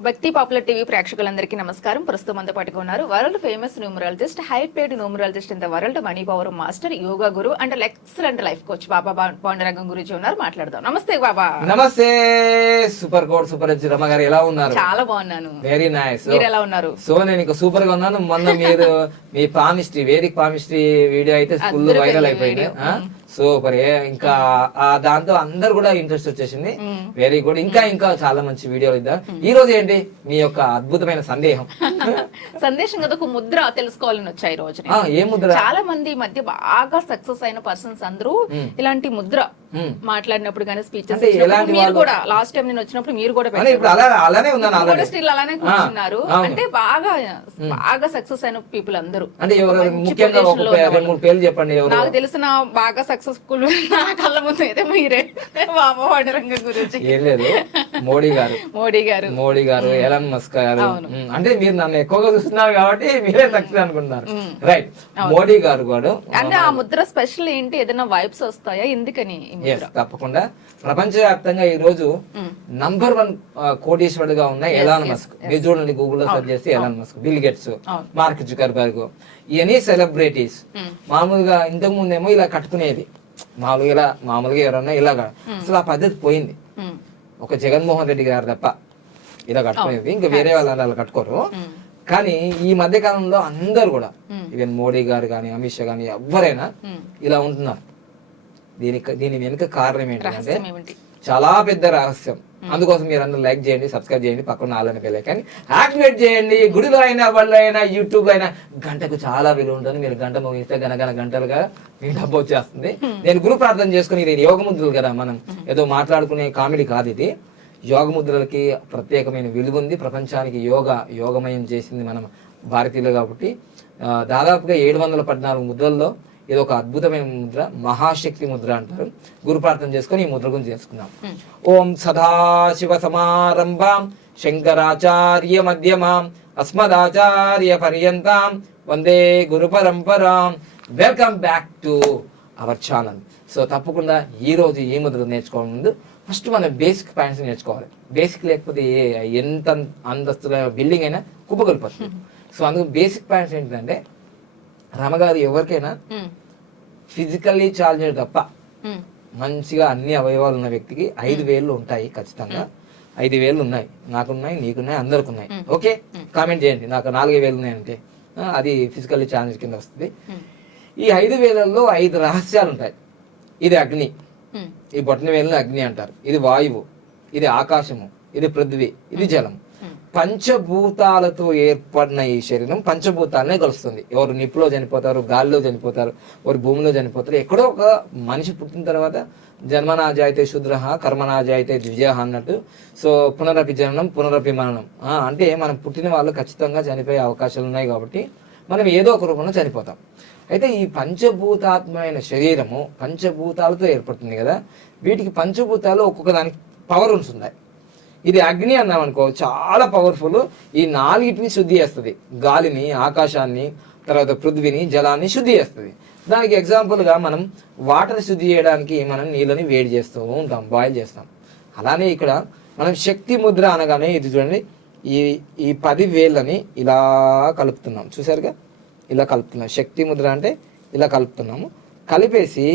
భక్తి popular TV ప్రేక్షకులందరికీ నమస్కారం. ప్రస్తుతం మనతో పాటుగా ఉన్నారు world famous numerologist high paid numerologist in the world money power master yoga guru and excellent life coach Baba Pandurangam గురించి ఉన్నారు. మాట్లాడదాం. నమస్తే బాబా. నమస్తే. సూపర్ కోడ్ సూపర్ హెచ్ రమ్మ గారు ఎలా ఉన్నారు? చాలా బాగున్నాను. వెరీ నైస్ మీరు ఎలా ఉన్నారు? సో నేను ఇంకా సూపర్గా ఉన్నాను. మొన్న మీరు మీ పామిస్ట్రీ వేదిక పామిస్ట్రీ వీడియో అయితే ఫుల్ వైరల్ అయిపోయింది. సూపర్. ఇంకా ఆ దాంతో అందరు కూడా ఇంట్రెస్ట్ వచ్చేసింది. Very good. ఇంకా ఇంకా చాలా మంచి వీడియోలు ఇద్దాం. ఈ రోజు ఏంటి? మీ యొక్క అద్భుతమైన సందేహం. సందేశం కదా ఒక ముద్ర తెలుసుకోవాలని వచ్చాయి ఈ రోజు ఏ ముద్ర? చాలా మంది మధ్య బాగా సక్సెస్ అయిన పర్సన్స్ అందరూ ఇలాంటి ముద్ర. మాట్లాడినప్పుడు కానీ స్పీచెస్ మీరు? కూడా లాస్ట్ టైం నేను వచ్చినప్పుడు మీరు కూడా అలానే కూడా స్టిల్ అలానే కూర్చున్నారు. అంటే బాగా బాగా సక్సెస్ అయిన పీపుల్ అందరూ. అంటే పేర్లు చెప్పండి నాకు తెలిసిన బాగా సక్సెస్ఫుల్ నా కళ్ళ ముందు అయితే మీరే. బాబా రంగం గురించి. ఏం లేదు. మోడీ గారు. మోడీ గారు. మోడీ గారు ఎలన్ మస్క్ గారు. అంటే మీరు నన్ను ఎక్కువగా చూస్తున్నారు కాబట్టి మీరే సక్సెస్ అనుకుంటున్నారు. రైట్ మోడీ గారు కూడా అంటే ఆ ముద్ర స్పెషల్ ఏంటి? ఏదైనా వైబ్స్ వస్తాయా? ఎందుకని? తప్పకుండా. ప్రపంచవ్యాప్తంగా ఈ రోజు నంబర్ వన్ కోటీశ్వరుడుగా ఉన్న ఎలాన్ మస్క్ మీరు చూడండి గూగుల్లో సెర్చ్ చేస్తే Elon Musk Bill Gates. Mark Zuckerberg ఇవన్నీ సెలబ్రిటీస్ మ్మ్. మామూలుగా ఇంతకు ముందేమో ఇలా కట్టుకునేది. మామూలుగా ఇలా మామూలుగా ఎవరన్నా ఇలాగా అసలు ఆ పద్ధతి పోయింది. మ్మ్. ఒక జగన్మోహన్ రెడ్డి గారు తప్ప ఇలా కట్టుకునేది. ఇంకా వేరే వాళ్ళు అలా కట్టుకోరు. మ్మ్. కానీ ఈ మధ్య కాలంలో అందరూ కూడా. ఈవెన్ మోడీ గారు కానీ అమిత్ షా కానీ ఎవరైనా. ఇలా ఉంటున్నారు. దీనికి దీని వెనుక కారణం ఏంటంటే చాలా పెద్ద రహస్యం. అందుకోసం మీరు అందరూ లైక్ చేయండి సబ్స్క్రైబ్ చేయండి పక్కన ఆలని బెల్ కానీ యాక్టివేట్ చేయండి. గుడిలో అయినా బడిలో అయినా యూట్యూబ్ అయినా గంటకు చాలా విలువ ఉంటుంది. మీరు గంట ముగిస్తే గనగన గంటలుగా మీ డబ్బు వచ్చేస్తుంది. నేను గురు ప్రార్థన చేసుకుని ఇది యోగ ముద్రలు కదా మనం ఏదో మాట్లాడుకునే కామెడీ కాదు ఇది. యోగ ముద్రలకి ప్రత్యేకమైన విలువ ఉంది. ప్రపంచానికి యోగ యోగమయం చేసింది మనం భారతీయులు కాబట్టి. దాదాపుగా ఏడు వందల పద్నాలుగు ముద్రల్లో ఇది ఒక అద్భుతమైన ముద్ర మహాశక్తి ముద్ర అంటారు. గురు ప్రార్థన చేసుకొని ఈ ముద్ర గురించి చేసుకుందాం ఓం సదాశివ సమారంభాం శంకరాచార్య మధ్యమాం అస్మదాచార్య పర్యంతాం వందే గురు పరంపరాం. Welcome back to our channel so తప్పకుండా ఈ రోజు ఈ ముద్ర నేర్చుకోవడం ముందు ఫస్ట్ మనం బేసిక్ పాయింట్స్ నేర్చుకోవాలి. బేసిక్ లేకపోతే ఏ- ఎంత అంతస్తుల బిల్డింగ్ అయినా కుప్పగొలిపోతుంది సో అందుకు బేసిక్ పాయింట్స్ ఏంటంటే రమగారు ఎవరికైనా. ఫిజికల్లీ ఛాలెంజ్ తప్ప. మంచిగా అన్ని అవయవాలు ఉన్న వ్యక్తికి ఐదు వేలు ఉంటాయి ఖచ్చితంగా. ఐదు వేలు ఉన్నాయి. నాకున్నాయి నీకున్నాయి అందరికి ఉన్నాయి ఓకే? కామెంట్ చేయండి. నాకు నాలుగు వేలు ఉన్నాయంటే. అది ఫిజికల్లీ ఛాలెంజ్ కింద వస్తుంది. ఈ ఐదు వేలల్లో ఐదు రహస్యాలు ఉంటాయి. ఇది అగ్ని. ఈ బొట్టన వేలుని అగ్ని అంటారు. ఇది వాయువు. ఇది ఆకాశము. ఇది పృథ్వీ. ఇది జలం పంచభూతాలతో ఏర్పడిన ఈ శరీరం పంచభూతాలనే కలుస్తుంది. ఎవరు నిప్పులో చనిపోతారు గాలిలో చనిపోతారు ఎవరు భూమిలో చనిపోతారు ఎక్కడో ఒక మనిషి పుట్టిన తర్వాత జన్మనా అయితే శుద్ర కర్మనా అయితే ద్విజ అన్నట్టు. సో పునరపి జననం పునరపి మరణం అంటే మనం పుట్టిన వాళ్ళు ఖచ్చితంగా చనిపోయే అవకాశాలు ఉన్నాయి కాబట్టి మనం ఏదో ఒక రూపంలో చనిపోతాం. అయితే ఈ పంచభూతాత్మైన శరీరము పంచభూతాలతో ఏర్పడుతుంది కదా. వీటికి పంచభూతాలు ఒక్కొక్క దానికి పవర్ ఉంటుంది ఇది అగ్ని అన్నాం అనుకో చాలా పవర్ఫుల్ ఈ నాలుగిటిని శుద్ధి చేస్తుంది. గాలిని ఆకాశాన్ని తర్వాత పృథ్వీని జలాన్ని శుద్ధి చేస్తుంది. దానికి ఎగ్జాంపుల్గా మనం వాటర్ శుద్ధి చేయడానికి మనం నీళ్ళని వేడి చేస్తూ ఉంటాం బాయిల్ చేస్తాం. అలానే ఇక్కడ మనం శక్తి ముద్ర అనగానే ఇది చూడండి ఈ ఈ పది వేళ్ళని ఇలా కలుపుతున్నాం. చూసారుగా ఇలా కలుపుతున్నాం. శక్తి ముద్ర అంటే ఇలా కలుపుతున్నాము. కలిపేసి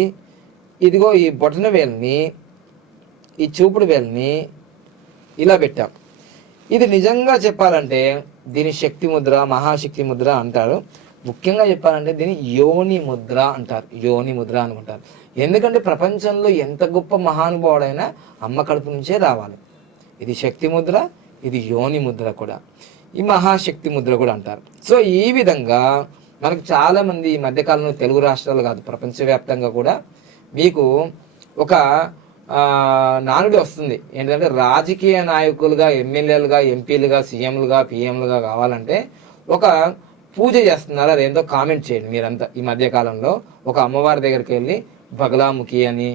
ఇదిగో ఈ బొటన వేలుని ఈ చూపుడు వేలుని ఇలా పెట్టాం. ఇది నిజంగా చెప్పాలంటే దీని శక్తి ముద్ర మహాశక్తి ముద్ర అంటారు. ముఖ్యంగా చెప్పాలంటే దీన్ని యోని ముద్ర అంటారు. యోని ముద్ర అనుకుంటారు. ఎందుకంటే ప్రపంచంలో ఎంత గొప్ప మహానుభావుడైనా అమ్మ కడుపు నుంచే రావాలి. ఇది శక్తి ముద్ర ఇది యోని ముద్ర కూడా. ఈ మహాశక్తి ముద్ర కూడా అంటారు. సో ఈ విధంగా మనకు చాలామంది ఈ మధ్యకాలంలో తెలుగు రాష్ట్రాలు కాదు ప్రపంచవ్యాప్తంగా కూడా మీకు ఒక నానుడి వస్తుంది. ఏంటంటే రాజకీయ నాయకులుగా ఎమ్మెల్యేలుగా ఎంపీలుగా సీఎంలుగా పిఎంలుగా కావాలంటే ఒక పూజ చేస్తున్నారు అదేంతో కామెంట్ చేయండి మీరంతా ఈ మధ్యకాలంలో ఒక అమ్మవారి దగ్గరికి వెళ్ళి బగలాముఖి అని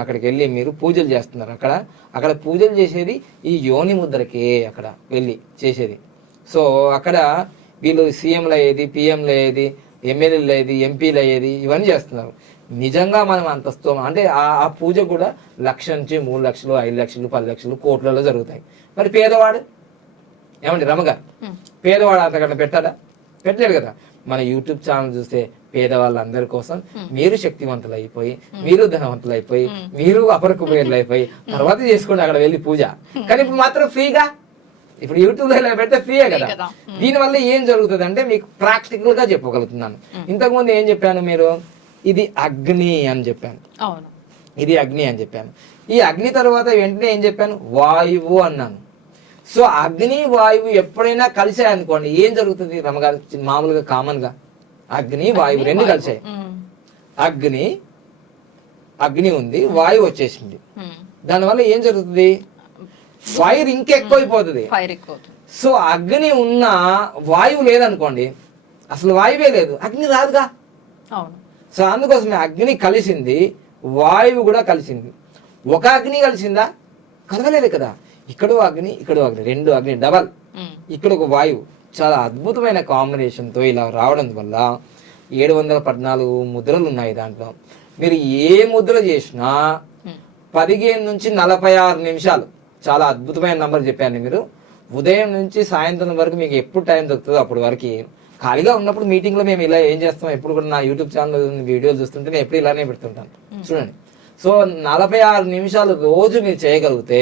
అక్కడికి వెళ్ళి మీరు పూజలు చేస్తున్నారు. అక్కడ అక్కడ పూజలు చేసేది ఈ యోని ముద్రకే అక్కడ వెళ్ళి చేసేది. సో అక్కడ వీళ్ళు సీఎంలు అయ్యేది పిఎంలు అయ్యేది ఎమ్మెల్యేలు అయ్యేది ఎంపీలు అయ్యేది ఇవన్నీ చేస్తున్నారు. నిజంగా మనం అంత స్తోమ అంటే ఆ ఆ పూజ కూడా లక్ష నుంచి మూడు లక్షలు ఐదు లక్షలు పది లక్షలు కోట్లలో జరుగుతాయి. మరి పేదవాడు? ఏమండి రమగారు? పేదవాడు అంతకన్నా పెట్టాడా? పెట్టలేడు కదా. మన యూట్యూబ్ ఛానల్ చూస్తే పేదవాళ్ళందరి కోసం మీరు శక్తివంతులు అయిపోయి మీరు ధనవంతులు అయిపోయి మీరు అపర కుబేరులు అయిపోయి తర్వాత చేసుకోండి అక్కడ వెళ్ళి పూజ. కానీ ఇప్పుడు మాత్రం ఫ్రీగా? ఇప్పుడు యూట్యూబ్లో ఇలా పెడితే ఫ్రీయే కదా. కదా. దీని వల్ల ఏం జరుగుతుంది అంటే మీకు ప్రాక్టికల్గా చెప్పగలుగుతున్నాను ఇంతకుముందు ఏం చెప్పాను మీరు? ఇది అగ్ని అని చెప్పాను. అవును. ఇది అగ్ని అని చెప్పాను. ఈ అగ్ని తర్వాత వెంటనే ఏం చెప్పాను? వాయువు అన్నాను. సో అగ్ని వాయువు ఎప్పుడైనా కలిసాయి అనుకోండి. ఏం జరుగుతుంది? రమగారు మామూలుగా కామన్గా. అగ్ని వాయువు రెండు కలిసాయి అగ్ని అగ్ని ఉంది వాయువు వచ్చేసింది. దానివల్ల ఏం జరుగుతుంది? ఫైర్ ఇంకెక్కువైపోతుంది. సో అగ్ని ఉన్న వాయువు లేదనుకోండి అసలు వాయువే లేదు. అగ్ని రాదుగా. అవును. సో అందుకోసమే అగ్ని కలిసింది వాయువు కూడా కలిసింది. ఒక అగ్ని కలిసిందా? కలగలేదు కదా. ఇక్కడో అగ్ని ఇక్కడో అగ్ని రెండు అగ్ని డబల్. ఇక్కడ ఒక వాయువు. చాలా అద్భుతమైన కాంబినేషన్తో ఇలా రావడం వల్ల ఏడు వందల పద్నాలుగు ముద్రలు ఉన్నాయి దాంట్లో. మీరు ఏ ముద్ర చేసినా. పదిహేను నుంచి నలభై ఆరు నిమిషాలు. చాలా అద్భుతమైన నంబర్ చెప్పాను మీరు ఉదయం నుంచి సాయంత్రం వరకు మీకు ఎప్పుడు టైం దొరుకుతుందో అప్పటి వరకు ఖాళీగా ఉన్నప్పుడు మీటింగ్లో మేము ఇలా ఏం చేస్తాం? ఎప్పుడు కూడా నా యూట్యూబ్ ఛానల్ వీడియోలు చూస్తుంటే నేను ఎప్పుడు ఇలానే పెడుతుంటాను. చూడండి. సో నలభై ఆరు నిమిషాలు రోజు మీరు చేయగలిగితే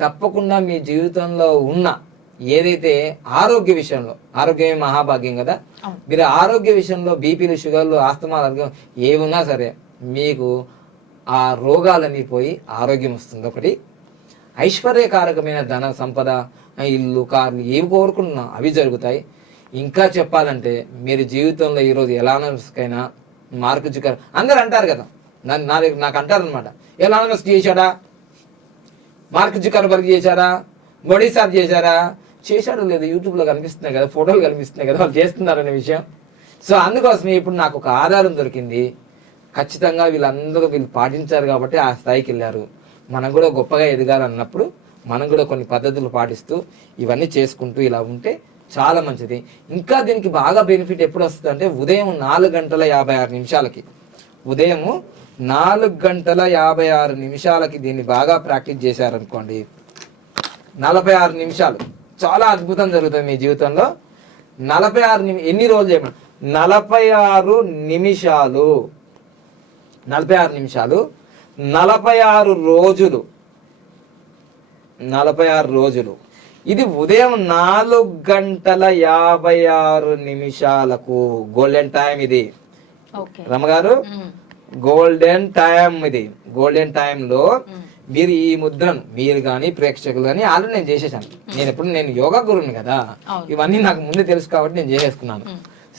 తప్పకుండా మీ జీవితంలో ఉన్న ఏదైతే ఆరోగ్య విషయంలో ఆరోగ్యమే మహాభాగ్యం కదా. మీరు ఆరోగ్య విషయంలో బీపీలు షుగర్లు ఆస్తమాలు ఏమున్నా సరే మీకు ఆ రోగాలన్నీ పోయి ఆరోగ్యం వస్తుంది. ఒకటి ఐశ్వర్యకారకమైన ధన సంపద ఇల్లు కార్లు ఏవి కోరుకున్నా అవి జరుగుతాయి. ఇంకా చెప్పాలంటే మీరు జీవితంలో ఈరోజు ఎలానకైనా మార్కు జుకర్ అందరు అంటారు కదా. నన్ను నా దగ్గర నాకు అంటారు అనమాట ఎలానమస్ చేశాడా? మార్క్ జుకర్బర్గ్ చేశారా మోడీ సార్ చేశారా చేశాడు లేదు యూట్యూబ్లో కనిపిస్తున్నాయి కదా ఫోటోలు కనిపిస్తున్నాయి కదా వాళ్ళు చేస్తున్నారనే విషయం. సో అందుకోసమే ఇప్పుడు నాకు ఒక ఆధారం దొరికింది. ఖచ్చితంగా వీళ్ళందరూ వీళ్ళు పాటించారు కాబట్టి ఆ స్థాయికి వెళ్ళారు. మనం కూడా గొప్పగా ఎదగాలన్నప్పుడు మనం కూడా కొన్ని పద్ధతులు పాటిస్తూ ఇవన్నీ చేసుకుంటూ ఇలా ఉంటే చాలా మంచిది. ఇంకా దీనికి బాగా బెనిఫిట్ ఎప్పుడు వస్తుంది అంటే ఉదయం నాలుగు గంటల యాభై ఆరు నిమిషాలకి. ఉదయము నాలుగు గంటల యాభై ఆరు నిమిషాలకి దీన్ని బాగా ప్రాక్టీస్ చేశారనుకోండి. నలభై ఆరు నిమిషాలు. చాలా అద్భుతం జరుగుతుంది మీ జీవితంలో. నలభై ఆరు నిమి ఎన్ని రోజులు చేయమని నలభై ఆరు నిమిషాలు. నలభై ఆరు నిమిషాలు. నలభై ఆరు రోజులు. నలభై ఆరు రోజులు. ఇది ఉదయం నాలుగు గంటల యాభై ఆరు నిమిషాలకు గోల్డెన్ టైం ఇది. ఉమ్, గోల్డెన్ టైం ఇది. గోల్డెన్ టైంలో మీరు ఈ ముద్రను మీరు కానీ ప్రేక్షకులు కానీ ఆల్రెడీ నేను చేసేసాను. నేను ఎప్పుడు నేను యోగా గురుని కదా. ఇవన్నీ నాకు ముందే తెలుసు కాబట్టి నేను చేసేసుకున్నాను.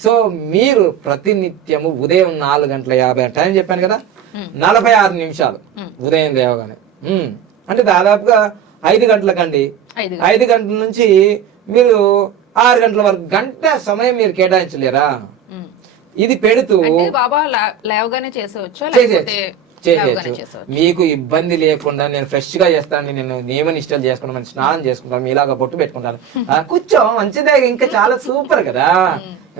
సో మీరు ప్రతినిత్యము ఉదయం నాలుగు గంటల యాభై టైం చెప్పాను కదా. నలభై ఆరు నిమిషాలు ఉదయం లేవగానే. అంటే దాదాపుగా ఐదు గంటలకండి. ఐదు గంటల. నుంచి మీరు ఆరు గంటల వరకు గంట సమయం మీరు కేటాయించలేరా. ఇది పెడుతూ బాబా లేవగానే చేసేవచ్చా చేసేయచ్చు. మీకు ఇబ్బంది లేకుండా నేను ఫ్రెష్గా చేస్తాను నేను నియమ నిష్టలు చేసుకుంటాను స్నానం చేసుకుంటాను ఇలాగ బొట్టు పెట్టుకుంటాను కూర్చో మంచిదే ఇంకా చాలా సూపర్ కదా.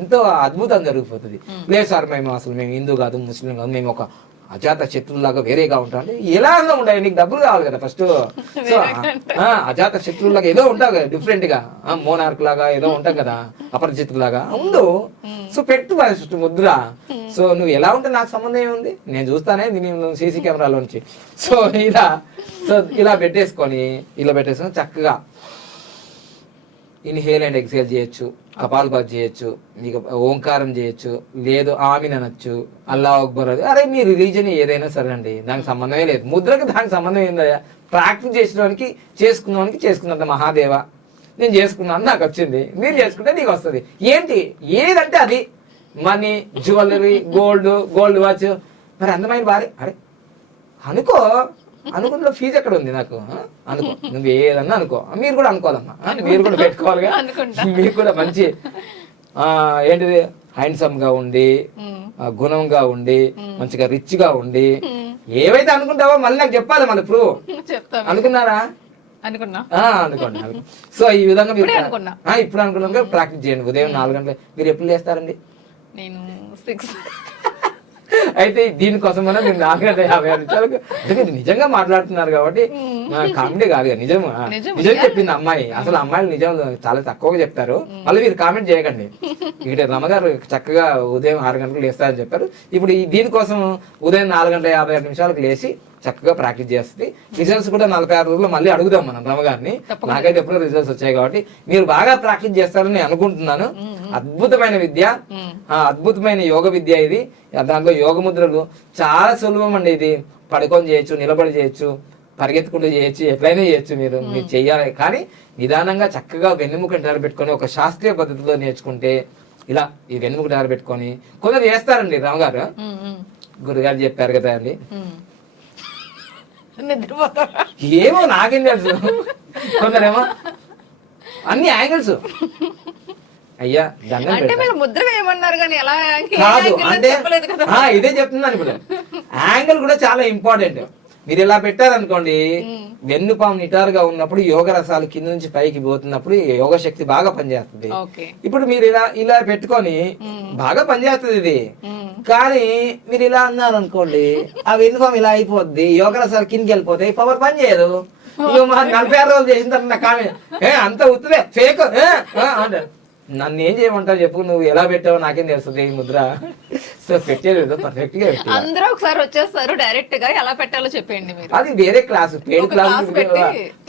ఎంతో అద్భుతం జరిగిపోతుంది లేదు సార్ మేము అసలు మేము హిందూ కాదు ముస్లిం కాదు మేము ఒక అజాత శత్రువులాగా వేరేగా ఉంటాం అంటే ఎలా ఉండాలి నీకు డబ్బులు కావాలి కదా ఫస్ట్ సో అజాత శత్రువులాగా ఏదో ఉంటావు కదా డిఫరెంట్గా. మోనార్క్ లాగా ఏదో ఉంటాం కదా అపరిచితులాగా ఉండు. సో పెట్టు ఫస్ట్ ముద్ర. సో నువ్వు ఎలా ఉంటే నాకు సంబంధం ఏముంది? నేను చూస్తానే నేను సీసీ కెమెరాలోంచి. సో ఇలా సో ఇలా పెట్టేసుకొని ఇలా పెట్టేసుకొని చక్కగా. ఇన్హేల్ అండ్ ఎక్సేల్ చేయొచ్చు కపాల్పాత్ చేయొచ్చు మీకు ఓంకారం చేయొచ్చు లేదు ఆమెన్ అనొచ్చు అల్లా అక్బర్ అది అరే మీ రిలీజన్ ఏదైనా సరే అండి దానికి సంబంధమే లేదు. ముద్రకి దానికి సంబంధం ఏందయ్యా ప్రాక్టీస్ చేసినవానికి చేసుకున్నవానికి చేసుకున్నంత మహాదేవ. నేను చేసుకున్నాను నాకు వచ్చింది. మీరు చేసుకుంటే నీకు వస్తుంది. ఏంటి? ఏదంటే అది. Money jewellery gold gold watch. మరి అందమైన భార్య అరే అనుకో అనుకున్న ఫీజు ఎక్కడ ఉంది నాకు? అనుకో. నువ్వు ఏదన్నా అనుకో. మీరు కూడా అనుకోవాలమ్మా. ఆ? మీరు కూడా పెట్టుకోవాలిగా. మీరు కూడా మంచి ఆ ఏంటిది? హ్యాండ్సమ్గా ఉండి గుణంగా ఉండి మంచిగా రిచ్గా ఉండి ఏవైతే అనుకుంటావో మళ్ళీ నాకు చెప్పాలి మన ప్రూవ్. చెప్తాను అనుకున్నారా? అనుకోండి అనుకో. సో ఈ విధంగా మీరు ఇప్పుడే అనుకున్నా. ఇప్పుడు ప్రాక్టీస్ చేయండి. ఉదయం నాలుగు గంటలు మీరు ఎప్పుడు లేస్తారండి? నేను సిక్స్. అయితే దీనికోసం మనం మీరు నాలుగు గంటల యాభై ఆరు నిమిషాలకు నిజంగా మాట్లాడుతున్నారు కాబట్టి కామెడీ కాదు నిజం నిజం. చెప్పింది అమ్మాయి. అసలు అమ్మాయిలు నిజం చాలా తక్కువగా చెప్తారు. మళ్ళీ మీరు కామెంట్ చేయకండి. ఇక్కడ రమగారు చక్కగా ఉదయం ఆరు గంటలకు లేస్తారని చెప్పారు. ఇప్పుడు ఈ దీనికోసం ఉదయం నాలుగు గంటల యాభై ఆరు నిమిషాలకు లేచి చక్కగా ప్రాక్టీస్ చేస్తుంది. రిజల్ట్స్ కూడా నలభై ఆరు రోజుల్లో మళ్ళీ అడుగుదాం మనం రమగారిని. నాకైతే ఎప్పుడో రిజల్ట్స్ వచ్చాయి కాబట్టి మీరు బాగా ప్రాక్టీస్ చేస్తారని నేను అనుకుంటున్నాను అద్భుతమైన విద్య. ఆ, అద్భుతమైన యోగ విద్య ఇది. దాంట్లో యోగ ముద్రలు చాలా సులభం అండి ఇది. పడుకొని చేయొచ్చు నిలబడి చేయొచ్చు. పరిగెత్తుకుంటూ చేయొచ్చు ఎట్లయినా చేయొచ్చు మీరు మీరు చెయ్యాలి. కానీ నిదానంగా చక్కగా వెన్నెముక పెట్టుకొని ఒక శాస్త్రీయ పద్ధతిలో నేర్చుకుంటే ఇలా ఈ వెన్నెముక పెట్టుకొని కొందరు చేస్తారండి రామగారు గురుగారు చెప్పారు కదా అండి. ఏమో నాకేం తెలుసు. కొందరేమో అన్ని యాంగిల్స్. అయ్యా ముద్ర వేయమన్నారు కానీ ఎలా కాదు అంటే ఇదే చెప్తున్నాను ఇప్పుడు. యాంగిల్ కూడా చాలా ఇంపార్టెంట్. మీరు ఇలా పెట్టారనుకోండి వెన్నుపాము నిటారుగా ఉన్నప్పుడు యోగ రసాలు కింద నుంచి పైకి పోతున్నప్పుడు యోగ శక్తి బాగా పనిచేస్తుంది. ఇప్పుడు మీరు ఇలా ఇలా పెట్టుకొని బాగా పనిచేస్తుంది ఇది. కానీ మీరు ఇలా అన్నారు అనుకోండి ఆ వెన్నుపాము ఇలా అయిపోద్ది యోగ రసాలు కిందకి వెళ్ళిపోతాయి పవర్ పని చేయదు. నలభై ఆరు రోజులు చేసిన తర్వాత ఏ అంత ఉత్తరే ఫేక్ అంటారు. నన్ను ఏం చేయమంటావు చెప్పు నువ్వు ఎలా పెట్టావో నాకేం తెలుస్తుంది ఈ ముద్ర. సో పెట్టేది పర్ఫెక్ట్గా అందరూ ఒకసారి వచ్చేస్తారు డైరెక్ట్గా ఎలా పెట్టాలో చెప్పండి మీరు. అది వేరే క్లాస్ ఒక క్లాస్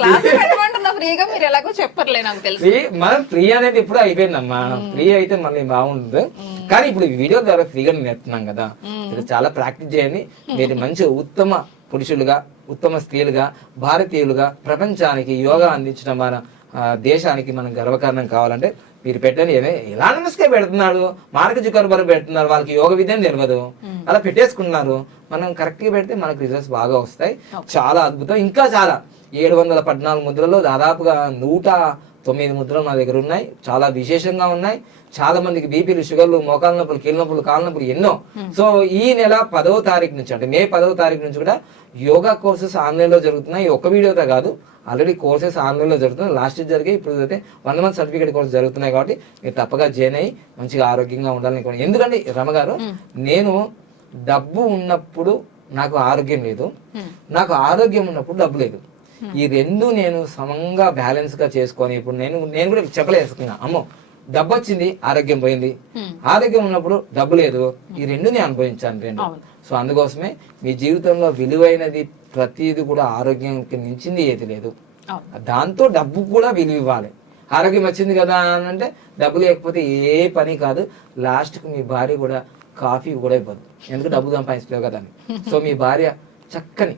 క్లాస్ పెట్టమంటున్నా ఫ్రీగా మీరు ఎలాగో చెప్పర్లే నాకు తెలుసు. మనం ఫ్రీ అనేది ఇప్పుడు అయిపోయిందమ్మా. ఫ్రీ అయితే మళ్ళీ బాగుంటుంది. కానీ ఇప్పుడు వీడియో ద్వారా ఫ్రీగా నేర్పుతున్నాం కదా. ఇది చాలా ప్రాక్టీస్ చేయండి. మీరు మంచి ఉత్తమ పురుషులుగా ఉత్తమ స్త్రీలుగా భారతీయులుగా ప్రపంచానికి యోగా అందించడం మన దేశానికి మనం గర్వకారణం కావాలంటే మీరు పెట్టని ఏమే? ఎలా నమస్కే పెడుతున్నాడు మార్క జుకర్బర్గ్ పెడుతున్నారు. వాళ్ళకి యోగ విద్య తెలియదు అలా పెట్టేసుకున్నారు. మనం కరెక్ట్గా పెడితే మనకు రిజల్ట్స్ బాగా వస్తాయి. చాలా అద్భుతం. ఇంకా చాలా. ఏడు వందల పద్నాలుగు ముద్రలో దాదాపుగా నూట తొమ్మిది ముద్రలు నా దగ్గర ఉన్నాయి. చాలా విశేషంగా ఉన్నాయి. చాలా మందికి బీపీలు షుగర్లు మోకాల నొప్పులు కీళ్ళ నొప్పులు కాళ్ళ నొప్పులు ఎన్నో. సో ఈ నెల పదవ తారీఖు నుంచి అంటే మే పదవ తారీఖు నుంచి కూడా యోగా కోర్సెస్ ఆన్లైన్లో జరుగుతున్నాయి ఒక్క వీడియోతో కాదు ఆల్రెడీ కోర్సెస్ ఆన్లైన్లో జరుగుతున్నాయి. లాస్ట్ ఇయర్ జరిగాయి ఇప్పుడు అయితే వన్ మంత్ సర్టిఫికేట్ కోర్స్ జరుగుతున్నాయి కాబట్టి మీరు తప్పగా జాయిన్ అయ్యి మంచిగా ఆరోగ్యంగా ఉండాలని ఎందుకంటే రమగారు నేను డబ్బు ఉన్నప్పుడు నాకు ఆరోగ్యం లేదు. నాకు ఆరోగ్యం ఉన్నప్పుడు డబ్బు లేదు. ఈ రెండు నేను సమంగా బ్యాలెన్స్గా చేసుకొని ఇప్పుడు నేను నేను కూడా చెప్పలేసుకున్నా అమ్మో డబ్బు వచ్చింది ఆరోగ్యం పోయింది. ఆరోగ్యం ఉన్నప్పుడు డబ్బు లేదు. ఈ రెండు నేను అనుభవించాను రెండు. సో అందుకోసమే మీ జీవితంలో విలువైనది ప్రతిది కూడా ఆరోగ్యంకి మించింది ఏది లేదు. దాంతో డబ్బు కూడా విలువ ఇవ్వాలి. ఆరోగ్యం వచ్చింది కదా అని అంటే డబ్బు లేకపోతే ఏ పని కాదు. లాస్ట్కు మీ భార్య కూడా కాఫీ కూడా ఇవ్వదు. ఎందుకు? డబ్బు సంపాదించలేవు కదా సో మీ భార్య చక్కని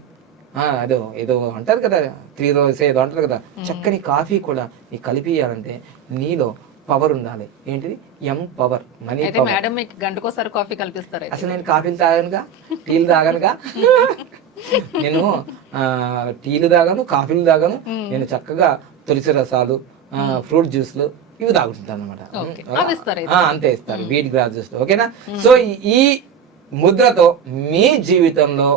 అదో ఏదో అంటారు కదా త్రీ రోజెస్ ఏదో అంటారు కదా చక్కని కాఫీ కూడా నీకు కలిపి ఇవ్వాలంటే నీలో పవర్ ఉండాలి. ఏంటిది? ఎం పవర్ మనీ మేడం మీకు గంటకోసారి కాఫీ కల్పిస్తారు. అసలు నేను కాఫీలు తాగనుగా? టీలు తాగనుగా? నేను టీలు తాగాను కాఫీలు తాగాను. నేను చక్కగా తులసి రసాలు ఫ్రూట్ జ్యూస్లు ఇవి తాగుతుంటాను అనమాట. అంతే ఇస్తారు. వీట్ గ్రాస్ జ్యూస్ ఓకేనా? సో ఈ ముద్రతో మీ జీవితంలో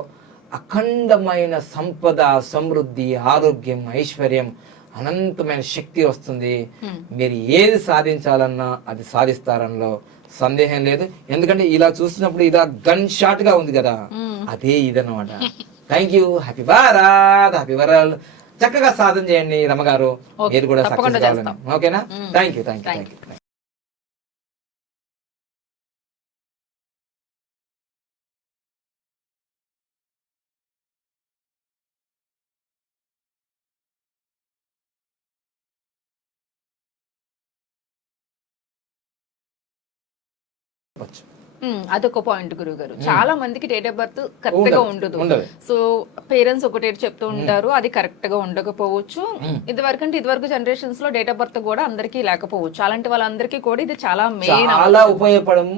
అఖండమైన సంపద సమృద్ధి ఆరోగ్యం ఐశ్వర్యం అనంతమైన శక్తి వస్తుంది. మీరు ఏది సాధించాలన్నా అది సాధిస్తారనలో సందేహం లేదు. ఎందుకంటే ఇలా చూసినప్పుడు ఇలా గన్ షాట్గా ఉంది కదా. అదే ఇదన్నమాట. Thank you happy Bharat happy world చక్కగా సాధన చేయండి రమగారు. ఓకే, మీరు కూడా సక్సెస్ కావాలని. ఓకేనా? Thank you thank you thank you um, అదొక పాయింట్ గురువు గారు చాలా మందికి డేట్ ఆఫ్ బర్త్ కరెక్ట్గా ఉండదు. సో పేరెంట్స్ ఒకటి చెప్తూ ఉంటారు అది కరెక్ట్గా ఉండకపోవచ్చు. ఇది వరకు అంటే ఇదివరకు జనరేషన్స్లో డేట్ ఆఫ్ బర్త్ కూడా అందరికీ లేకపోవచ్చు. అలాంటి వాళ్ళందరికీ కూడా ఇది చాలా మెయిన్ ఉపయోగపడము.